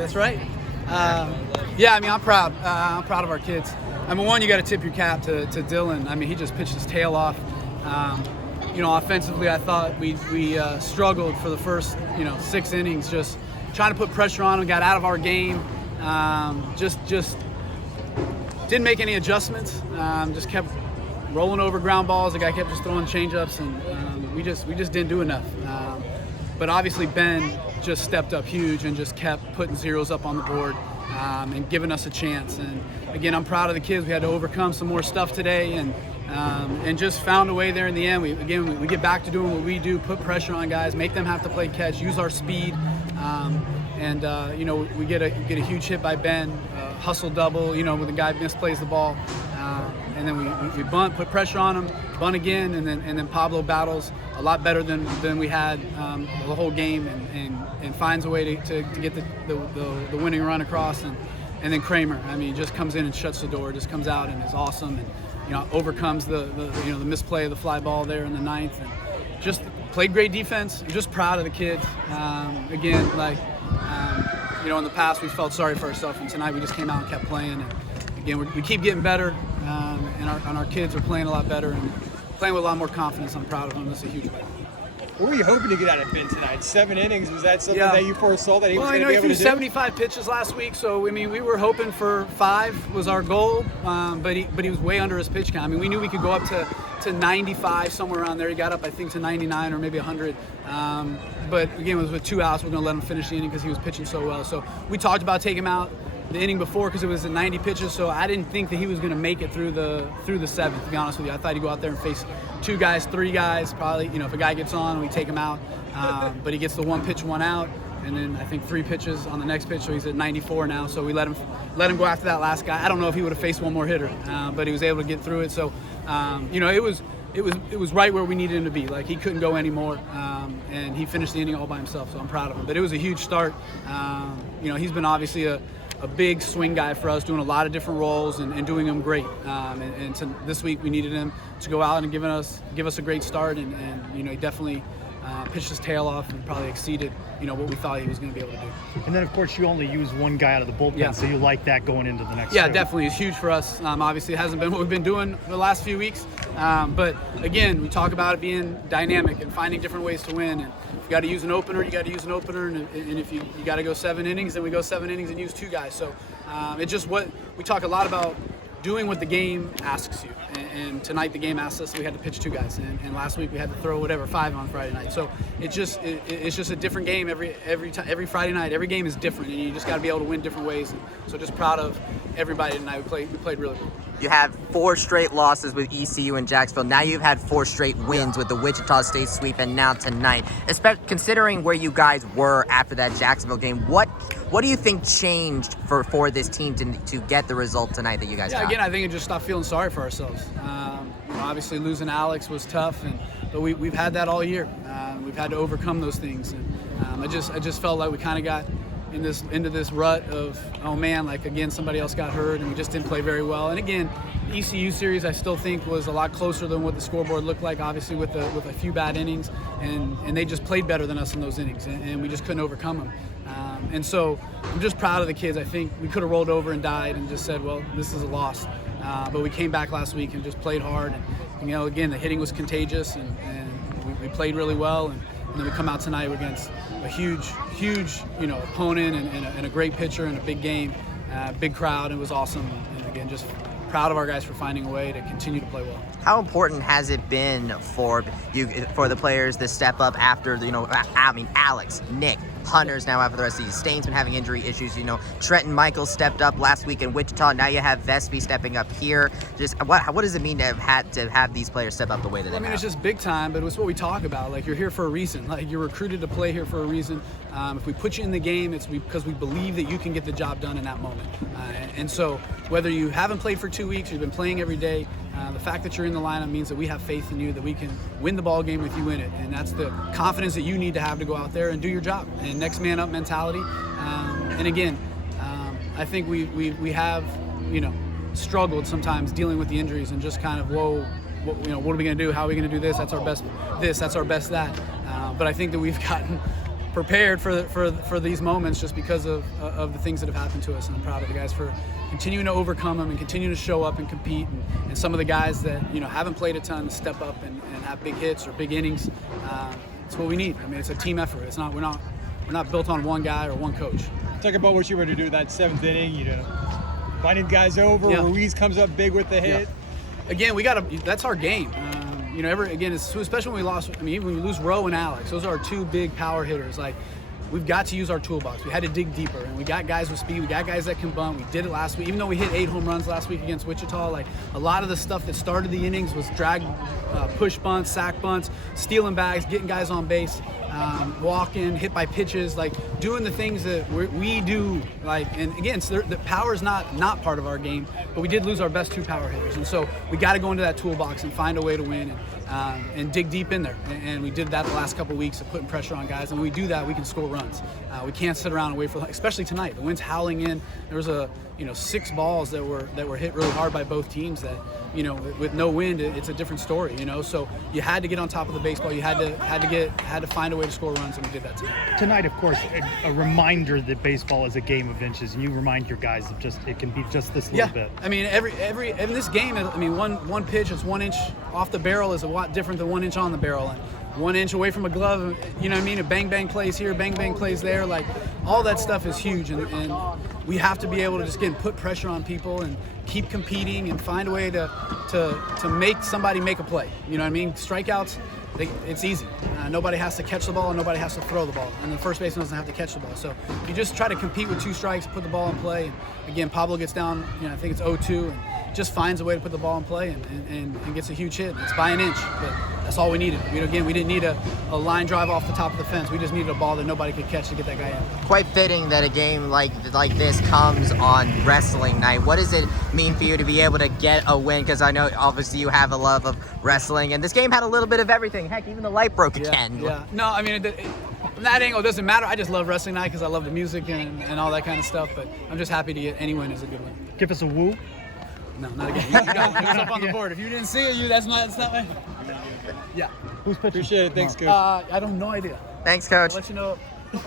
That's right. Yeah, I mean, I'm proud. I'm proud of our kids. I mean, one, you got to tip your cap to Dylan. I mean, he just pitched his tail off. Offensively, I thought we struggled for the first 6 innings, just trying to put pressure on him. Got out of our game. Just didn't make any adjustments. Just kept rolling over ground balls. The guy kept just throwing changeups, and we just didn't do enough. But obviously, Ben just stepped up huge and just kept putting zeros up on the board and giving us a chance. And again, I'm proud of the kids. We had to overcome some more stuff today, and just found a way there in the end. We get back to doing what we do: put pressure on guys, make them have to play catch, use our speed. We get a huge hit by Ben, hustle double, when the guy misplays the ball, and then we bunt, put pressure on him, bunt again, and then Pablo battles a lot better than we had the whole game, and finds a way to get the winning run across, and then Kramer, I mean, just comes in and shuts the door, just comes out and is awesome, and overcomes the misplay of the fly ball there in the ninth, and just played great defense. I'm just proud of the kids. In the past we felt sorry for ourselves, and tonight we just came out and kept playing. And again, we keep getting better, and our kids are playing a lot better and playing with a lot more confidence. I'm proud of them. That's a huge win. What were you hoping to get out of Ben tonight? 7 innings, was that something that you foresaw that he was going to be able to do? He threw 75 pitches last week, so I mean, we were hoping for 5 was our goal, but he was way under his pitch count. I mean, we knew we could go up to 95, somewhere around there. He got up, I think, to 99 or maybe 100. But again, it was with 2 outs. We're going to let him finish the inning because he was pitching so well. So we talked about taking him out the inning before because it was at 90 pitches. So I didn't think that he was going to make it through the 7th. To be honest with you, I thought he'd go out there and face 2 guys, 3 guys, probably. If a guy gets on, we take him out. But he gets the 1 pitch, 1 out, and then I think 3 pitches on the next pitch. So he's at 94 now. So we let him go after that last guy. I don't know if he would have faced one more hitter, but he was able to get through it. So it was right where we needed him to be. Like, he couldn't go anymore, and he finished the inning all by himself. So I'm proud of him. But it was a huge start. He's been obviously a big swing guy for us, doing a lot of different roles and doing them great. This week we needed him to go out and give us a great start, and he definitely pitched his tail off and probably exceeded what we thought he was going to be able to do. And then of course you only use 1 guy out of the bullpen, so you like that going into the next. Yeah, definitely, it's huge for us. Obviously, it hasn't been what we've been doing for the last few weeks, but again, we talk about it being dynamic and finding different ways to win. And if you got to use an opener, you got to use an opener, and if you got to go 7 innings, then we go 7 innings and use 2 guys. So it's just what we talk a lot about. Doing what the game asks you, and tonight the game asked us, so we had to pitch 2 guys, and last week we had to throw 5 on Friday night. So it's just a different game every Friday night. Every game is different, and you just got to be able to win different ways. So just proud of everybody tonight. We played really well. You have 4 straight losses with ECU and Jacksonville. Now you've had 4 straight wins with the Wichita State sweep, and now tonight. Especially considering where you guys were after that Jacksonville game, what do you think changed for this team to get the result tonight that you guys got? Again, I think it just stopped feeling sorry for ourselves. Obviously, losing Alex was tough, but we've had that all year. We've had to overcome those things, and I just felt like we kind of got into this rut of, oh man, like again somebody else got hurt and we just didn't play very well. And again, the ECU series I still think was a lot closer than what the scoreboard looked like, obviously with a few bad innings, and they just played better than us in those innings, and we just couldn't overcome them. And so I'm just proud of the kids. I think we could have rolled over and died and just said, well, this is a loss. But we came back last week and just played hard. And again, the hitting was contagious, and we played really well. And then we come out tonight against a huge opponent and a great pitcher and a big game, big crowd. It was awesome. And again, just proud of our guys for finding a way to continue to play well. How important has it been for the players to step up after Alex, Nick, Hunter's now out for the rest of the season. Stain's been having injury issues. Trenton Michael stepped up last week in Wichita. Now you have Vespi stepping up here. Just what does it mean to have these players step up the way that they have? It's just big time, but it's what we talk about. Like, you're here for a reason. Like, you're recruited to play here for a reason. If we put you in the game, it's because we believe that you can get the job done in that moment. And so whether you haven't played for 2 weeks, you've been playing every day, the fact that you're in the lineup means that we have faith in you, that we can win the ball game if you win it. And that's the confidence that you need to have to go out there and do your job. And next man up mentality. And again, I think we have, struggled sometimes dealing with the injuries and just kind of, what are we going to do? How are we going to do this? That's our best that. But I think that we've gotten prepared for these moments just because of the things that have happened to us. And I'm proud of the guys for continuing to overcome them and continuing to show up and compete. And some of the guys that haven't played a ton to step up and have big hits or big innings. It's what we need. I mean, it's a team effort. It's not we're not built on one guy or one coach. Talk about what you were to do that 7th inning. Finding guys over. Yeah. Ruiz comes up big with the hit. Yeah. Again, that's our game. Especially when we lost. I mean, even when you lose Rowe and Alex, those are our 2 big power hitters. Like, we've got to use our toolbox. We had to dig deeper, and we got guys with speed. We got guys that can bunt. We did it last week. Even though we hit 8 home runs last week against Wichita, like a lot of the stuff that started the innings was drag, push bunts, sack bunts, stealing bags, getting guys on base, walking, hit by pitches, like doing the things that we do. Like, and again, so the power is not part of our game, but we did lose our best 2 power hitters, and so we got to go into that toolbox and find a way to win. And dig deep in there, and we did that the last couple of weeks of putting pressure on guys. And when we do that, we can score runs. We can't sit around and wait for, especially tonight. The wind's howling in. There was 6 balls that were hit really hard by both teams. That with no wind, it's a different story. So you had to get on top of the baseball. You had to find a way to score runs, and we did that tonight. Tonight, of course, a reminder that baseball is a game of inches, and you remind your guys of it can be just this little bit. I mean, every in this game, I mean, one pitch is 1 inch off the barrel is a lot different than 1 inch on the barrel, and 1 inch away from a glove. You know what I mean? A bang bang plays here, bang bang plays there. Like, all that stuff is huge, and we have to be able to just put pressure on people and keep competing and find a way to make somebody make a play. You know what I mean? Strikeouts, it's easy. Nobody has to catch the ball and nobody has to throw the ball, and the first baseman doesn't have to catch the ball. So you just try to compete with 2 strikes, put the ball in play. And again, Pablo gets down, I think it's 0-2, and just finds a way to put the ball in play and gets a huge hit. It's by an inch, but that's all we needed. We didn't need a line drive off the top of the fence. We just needed a ball that nobody could catch to get that guy in. Quite fitting that a game like this comes on wrestling night. What does it mean for you to be able to get a win? Because I know obviously you have a love of wrestling, and this game had a little bit of everything. Heck, even the light broke again. Yeah. No, I mean, from that angle, it doesn't matter. I just love wrestling night because I love the music and all that kind of stuff. But I'm just happy to get any win is a good win. Give us a woo. No, not again. You got it. It was up on the board. If you didn't see it, that's not. Yeah. Who's pitching? Appreciate it. Thanks, Coach. I don't no idea. Thanks, Coach. I'll let you know.